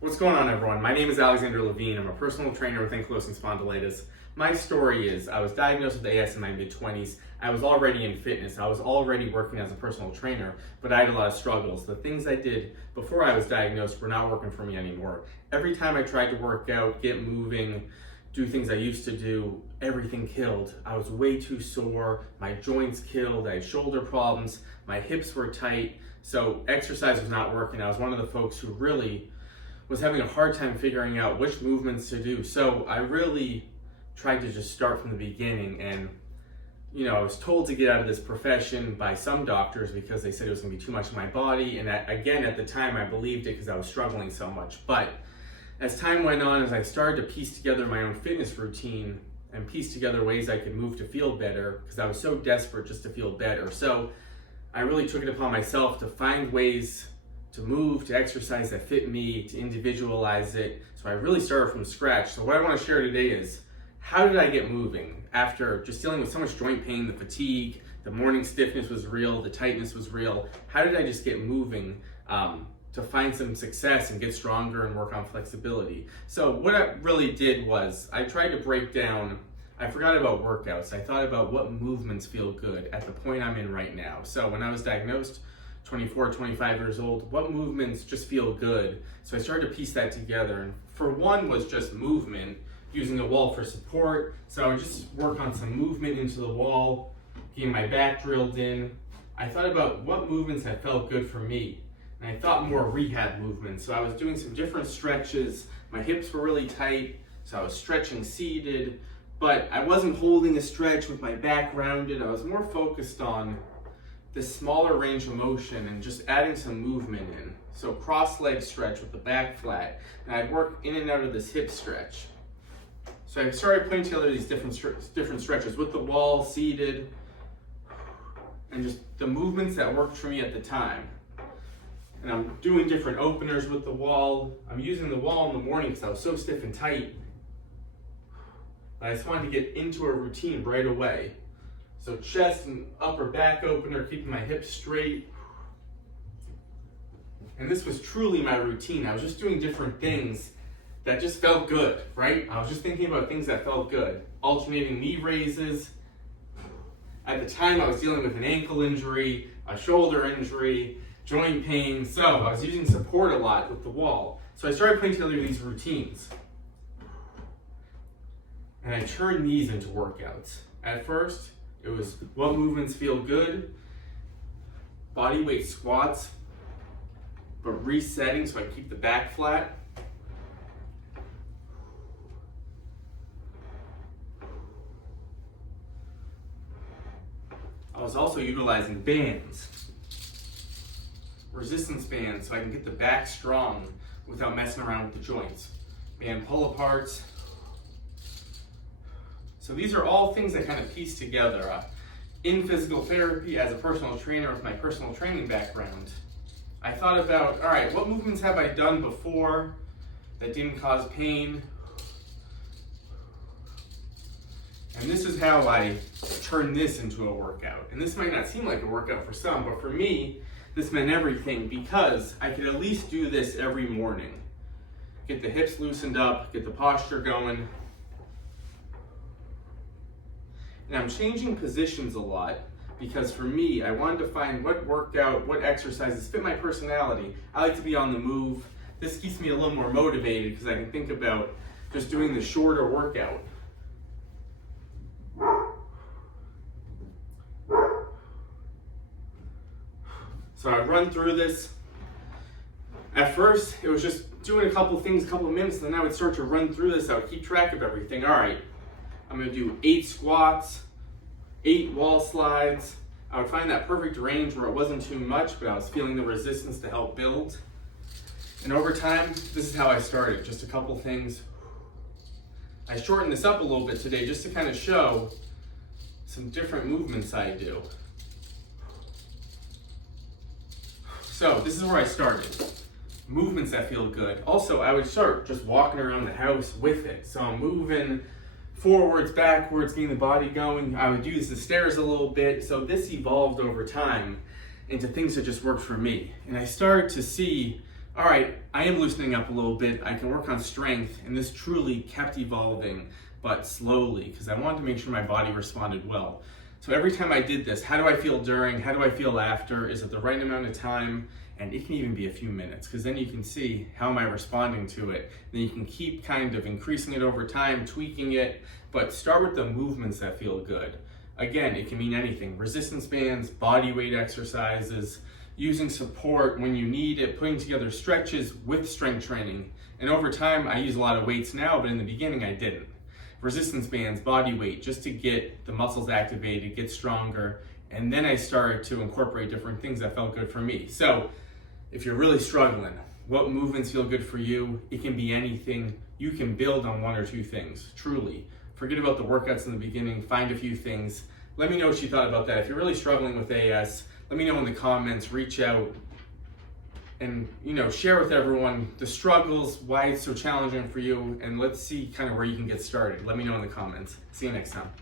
What's going on, everyone? My name is Alexander Levine. I'm a personal trainer with Ankylosing Spondylitis. My story is I was diagnosed with AS in my mid-20s. I was already in fitness. I was already working as a personal trainer, but I had a lot of struggles. The things I did before I was diagnosed were not working for me anymore. Every time I tried to work out, get moving, do things I used to do, everything killed. I was way too sore. My joints killed. I had shoulder problems. My hips were tight. So exercise was not working. I was one of the folks who really was having a hard time figuring out which movements to do. So I really tried to just start from the beginning, and I was told to get out of this profession by some doctors because they said it was gonna be too much of my body. And again, at the time I believed it because I was struggling so much. But as time went on, as I started to piece together my own fitness routine and piece together ways I could move to feel better, because I was so desperate just to feel better. So I really took it upon myself to find ways to move, to exercise that fit me, to individualize it. So I really started from scratch. So what I want to share today is, how did I get moving? After just dealing with so much joint pain, the fatigue, the morning stiffness was real, the tightness was real. How did I just get moving to find some success and get stronger and work on flexibility? So what I really did was, I tried to break down, I forgot about workouts. I thought about what movements feel good at the point I'm in right now. So when I was diagnosed, 24, 25 years old, what movements just feel good? So I started to piece that together. And for one was just movement, using the wall for support. So I would just work on some movement into the wall, getting my back drilled in. I thought about what movements had felt good for me. And I thought more rehab movements. So I was doing some different stretches. My hips were really tight, so I was stretching seated, but I wasn't holding a stretch with my back rounded. I was more focused on the smaller range of motion and just adding some movement in. So cross leg stretch with the back flat, and I'd work in and out of this hip stretch. So I started putting together these different stretches with the wall, seated, and just the movements that worked for me at the time. And I'm doing different openers with the wall. I'm using the wall in the morning because I was so stiff and tight. I just wanted to get into a routine right away. So chest and upper back opener, keeping my hips straight. And this was truly my routine. I was just doing different things that just felt good, right? I was just thinking about things that felt good. Alternating knee raises. At the time, I was dealing with an ankle injury, a shoulder injury, joint pain. So I was using support a lot with the wall. So I started putting together these routines. And I turned these into workouts. At first, it was what movements feel good, body weight squats, but resetting so I keep the back flat. I was also utilizing bands, resistance bands, so I can get the back strong without messing around with the joints. Band pull aparts. So these are all things I kind of piece together. In physical therapy, as a personal trainer with my personal training background, I thought about, all right, what movements have I done before that didn't cause pain? And this is how I turn this into a workout. And this might not seem like a workout for some, but for me, this meant everything, because I could at least do this every morning. Get the hips loosened up, get the posture going. And I'm changing positions a lot because for me, I wanted to find what workout, what exercises fit my personality. I like to be on the move. This keeps me a little more motivated because I can think about just doing the shorter workout. So I run through this. At first, it was just doing a couple things, a couple minutes, and then I would start to run through this. I would keep track of everything. All right. I'm gonna do 8 squats, 8 wall slides. I would find that perfect range where it wasn't too much, but I was feeling the resistance to help build. And over time, this is how I started, just a couple things. I shortened this up a little bit today just to kind of show some different movements I do. So this is where I started. Movements that feel good. Also, I would start just walking around the house with it. So I'm moving forwards, backwards, getting the body going. I would use the stairs a little bit. So this evolved over time into things that just worked for me. And I started to see, all right, I am loosening up a little bit. I can work on strength, and this truly kept evolving, but slowly, because I wanted to make sure my body responded well. So every time I did this, how do I feel during? How do I feel after? Is it the right amount of time? And it can even be a few minutes, because then you can see how am I responding to it. Then you can keep kind of increasing it over time, tweaking it, but start with the movements that feel good. Again, it can mean anything. Resistance bands, body weight exercises, using support when you need it, putting together stretches with strength training. And over time, I use a lot of weights now, but in the beginning I didn't. Resistance bands, body weight, just to get the muscles activated, get stronger. And then I started to incorporate different things that felt good for me. So if you're really struggling, what movements feel good for you? It can be anything. You can build on one or two things, truly. Forget about the workouts in the beginning, find a few things. Let me know what you thought about that. If you're really struggling with AS, let me know in the comments, reach out, and share with everyone the struggles, why it's so challenging for you, and let's see kind of where you can get started. Let me know in the comments. See you next time.